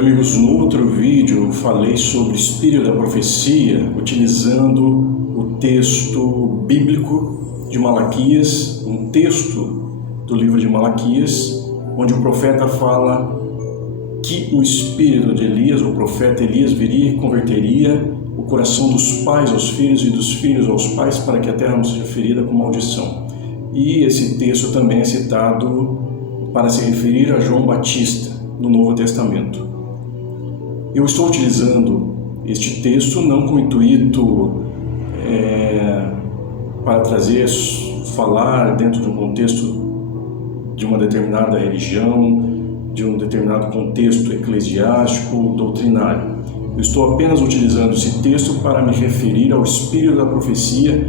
Oi, amigos, no outro vídeo eu falei sobre o espírito da profecia utilizando o texto bíblico de Malaquias, um texto do livro de Malaquias, onde o profeta fala que o espírito de Elias, o profeta Elias, viria e converteria o coração dos pais aos filhos e dos filhos aos pais para que a terra não seja ferida com maldição. E esse texto também é citado para se referir a João Batista no Novo Testamento. Eu estou utilizando este texto não com o intuito para falar dentro de um contexto de uma determinada religião, de um determinado contexto eclesiástico, doutrinário. Eu estou apenas utilizando esse texto para me referir ao espírito da profecia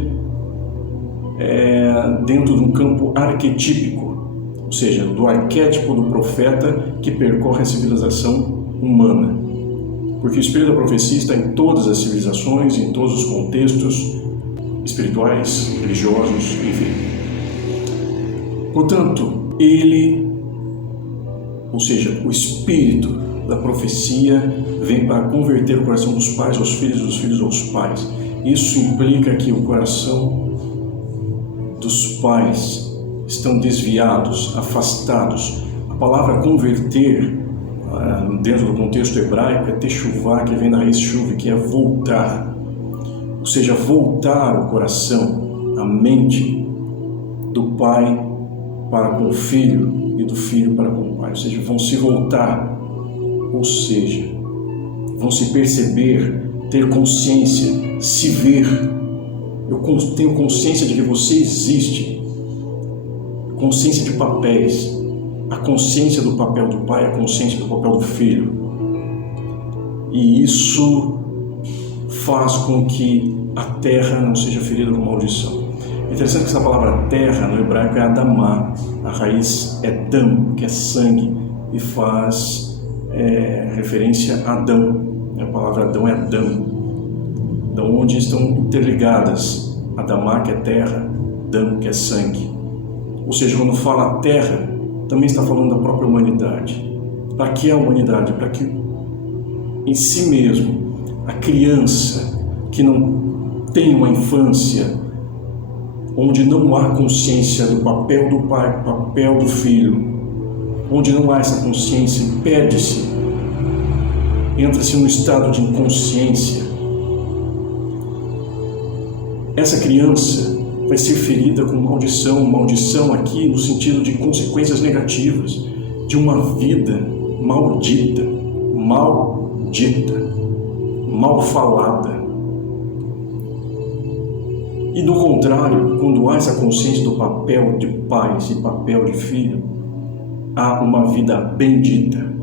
dentro de um campo arquetípico, ou seja, do arquétipo do profeta que percorre a civilização humana. Porque o espírito da profecia está em todas as civilizações, em todos os contextos espirituais, religiosos, enfim. Portanto, ou seja, o espírito da profecia vem para converter o coração dos pais aos filhos e dos filhos aos pais. Isso implica que o coração dos pais estão desviados, afastados. A palavra converter, dentro do contexto hebraico, é techuvá, que vem da raiz chuva, que é voltar. Ou seja, voltar o coração, a mente do pai para com o filho e do filho para com o pai. Ou seja, vão se voltar, ou seja, vão se perceber, ter consciência, se ver. Eu tenho consciência de que você existe, consciência de papéis. A consciência do papel do pai, a consciência do papel do filho. E isso faz com que a terra não seja ferida com maldição. É interessante que essa palavra terra no hebraico é Adamá, a raiz é dam, que é sangue, e faz referência a Adão. A palavra Adão é Dam, da onde estão interligadas Adamá, que é terra, Dam, que é sangue. Ou seja, quando fala terra, também está falando da própria humanidade. Para que a humanidade? Para que em si mesmo a criança que não tem uma infância onde não há consciência do papel do pai, do papel do filho, onde não há essa consciência, perde-se, entra-se num estado de inconsciência. Essa criança vai ser ferida com maldição aqui no sentido de consequências negativas, de uma vida maldita, mal falada. E do contrário, quando há essa consciência do papel de pai e papel de filho, há uma vida bendita.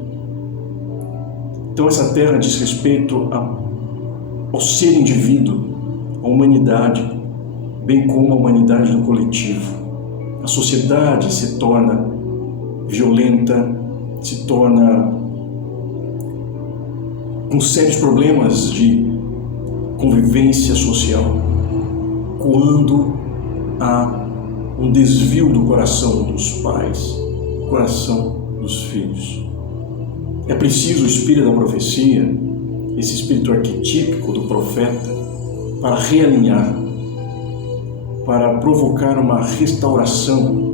Então essa terra diz respeito ao ser indivíduo, à humanidade, bem como a humanidade do coletivo. A sociedade se torna violenta, se torna com sérios problemas de convivência social, quando há um desvio do coração dos pais, coração dos filhos. É preciso o espírito da profecia, esse espírito arquetípico do profeta, para realinhar, para provocar uma restauração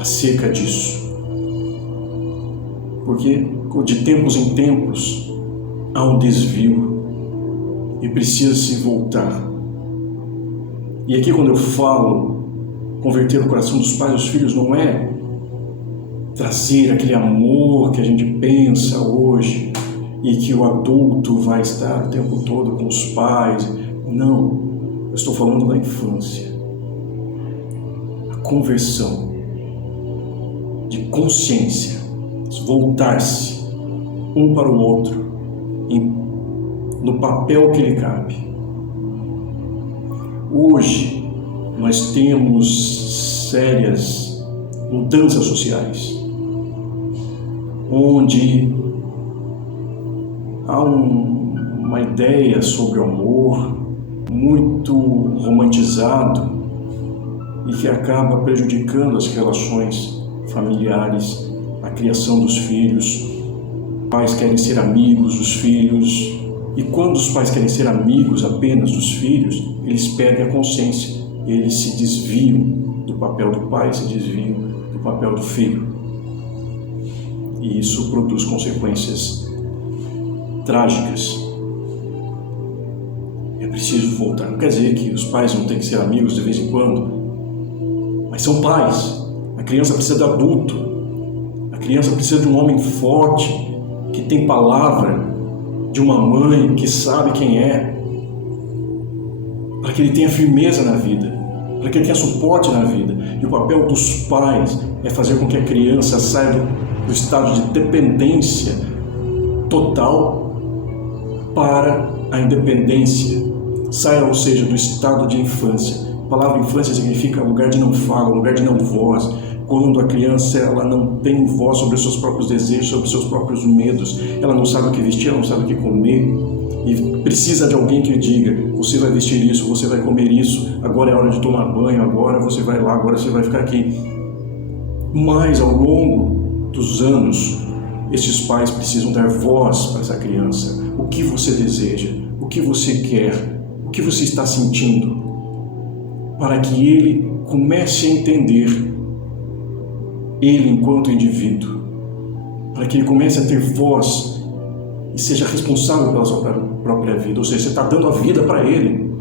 acerca disso. Porque de tempos em tempos há um desvio e precisa se voltar. E aqui quando eu falo converter o coração dos pais aos filhos, não é trazer aquele amor que a gente pensa hoje e que o adulto vai estar o tempo todo com os pais. Não. Eu estou falando da infância, a conversão, de consciência, voltar-se um para o outro, no papel que lhe cabe. Hoje, nós temos sérias mudanças sociais, onde há uma ideia sobre o amor, muito romantizado e que acaba prejudicando as relações familiares, a criação dos filhos, Pais querem ser amigos dos filhos, e quando os pais querem ser amigos apenas dos filhos, eles perdem a consciência, eles se desviam do papel do pai, se desviam do papel do filho. E isso produz consequências trágicas. É preciso voltar. Não quer dizer que os pais não têm que ser amigos de vez em quando, mas são pais. A criança precisa de adulto. A criança precisa de um homem forte, que tem palavra, de uma mãe que sabe quem é, para que ele tenha firmeza na vida, para que ele tenha suporte na vida. E o papel dos pais é fazer com que a criança saia do estado de dependência total para a independência. Saia, ou seja, do estado de infância. A palavra infância significa lugar de não fala, lugar de não voz. Quando a criança ela não tem voz sobre os seus próprios desejos, sobre os seus próprios medos, ela não sabe o que vestir, ela não sabe o que comer, e precisa de alguém que lhe diga: você vai vestir isso, você vai comer isso, agora é hora de tomar banho, agora você vai lá, agora você vai ficar aqui. Mas ao longo dos anos, esses pais precisam dar voz para essa criança. O que você deseja, o que você quer, o que você está sentindo, para que ele comece a entender ele enquanto indivíduo, para que ele comece a ter voz e seja responsável pela sua própria vida. Ou seja, você está dando a vida para ele.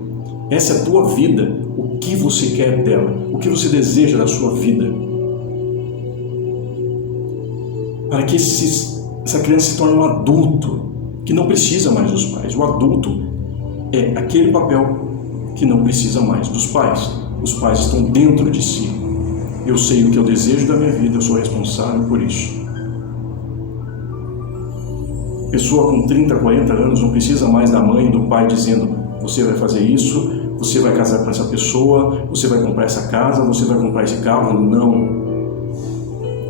Essa é a tua vida. O que você quer dela? O que você deseja da sua vida? Para que essa criança se torne um adulto que não precisa mais dos pais. O adulto é aquele papel que não precisa mais dos pais. Os pais estão dentro de si. Eu sei o que eu desejo da minha vida, eu sou responsável por isso. Pessoa com 30, 40 anos não precisa mais da mãe e do pai dizendo: você vai fazer isso, você vai casar com essa pessoa, você vai comprar essa casa, você vai comprar esse carro. Não.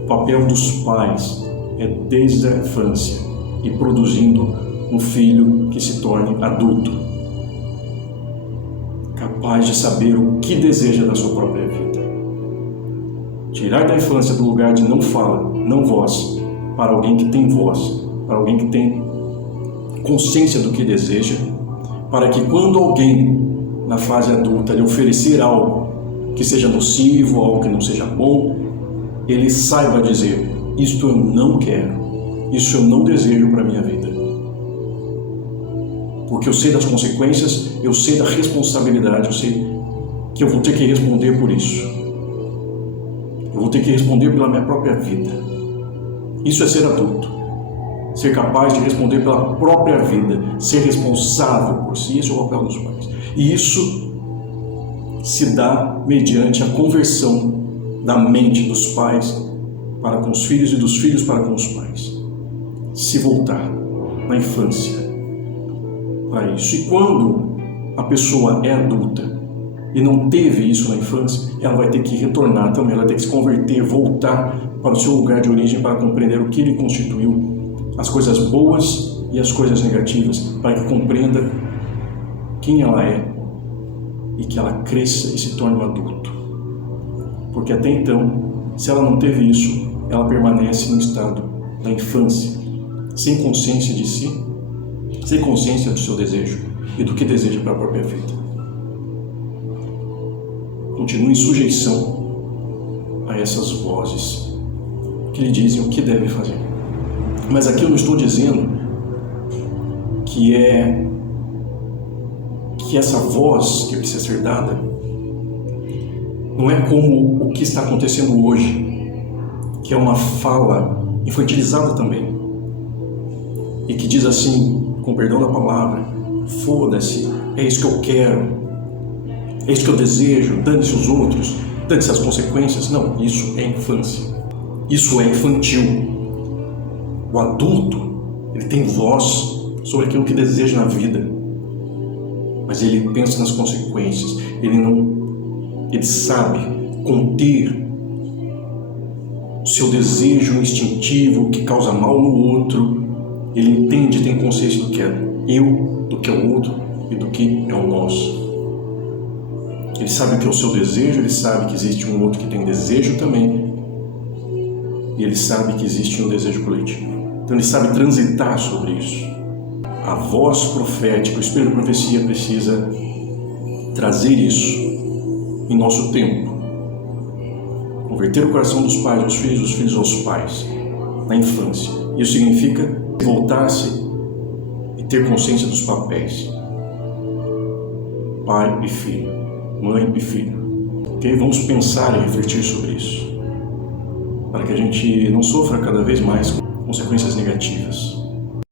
O papel dos pais é desde a infância e produzindo um filho que se torne adulto, capaz de saber o que deseja da sua própria vida. Tirar da infância do lugar de não fala, não voz, para alguém que tem voz, para alguém que tem consciência do que deseja, para que quando alguém na fase adulta lhe oferecer algo que seja nocivo, algo que não seja bom, ele saiba dizer: isto eu não quero, isso eu não desejo para a minha vida. Porque eu sei das consequências, eu sei da responsabilidade, eu sei que eu vou ter que responder por isso. Eu vou ter que responder pela minha própria vida. Isso é ser adulto. Ser capaz de responder pela própria vida. Ser responsável por si. Esse é o papel dos pais. E isso se dá mediante a conversão da mente dos pais para com os filhos e dos filhos para com os pais. Se voltar na infância para isso. E quando a pessoa é adulta e não teve isso na infância, ela vai ter que retornar também, ela vai ter que se converter, voltar para o seu lugar de origem para compreender o que lhe constituiu, as coisas boas e as coisas negativas, para que compreenda quem ela é e que ela cresça e se torne um adulto. Porque até então, se ela não teve isso, ela permanece no estado da infância, sem consciência de si, sem consciência do seu desejo e do que deseja para a própria vida. Continue em sujeição a essas vozes que lhe dizem o que deve fazer. Mas aqui eu não estou dizendo que essa voz que precisa ser dada não é como o que está acontecendo hoje, que é uma fala infantilizada também, e que diz assim, com perdão da palavra: foda-se, é isso que eu quero, é isso que eu desejo, dane-se os outros, dane-se as consequências. Não, isso é infância. Isso é infantil. O adulto, ele tem voz sobre aquilo que deseja na vida, mas ele pensa nas consequências. Ele sabe conter o seu desejo instintivo que causa mal no outro. Ele entende, tem consciência do que é eu, do que é o outro e do que é o nosso. Ele sabe o que é o seu desejo, ele sabe que existe um outro que tem desejo também, e ele sabe que existe um desejo coletivo. Então ele sabe transitar sobre isso. A voz profética, o Espírito da profecia precisa trazer isso em nosso tempo. Converter o coração dos pais aos filhos, dos filhos aos pais, na infância. Isso significa voltar-se e ter consciência dos papéis. Pai e filho, mãe e filho. Ok? Vamos pensar e refletir sobre isso, para que a gente não sofra cada vez mais com consequências negativas.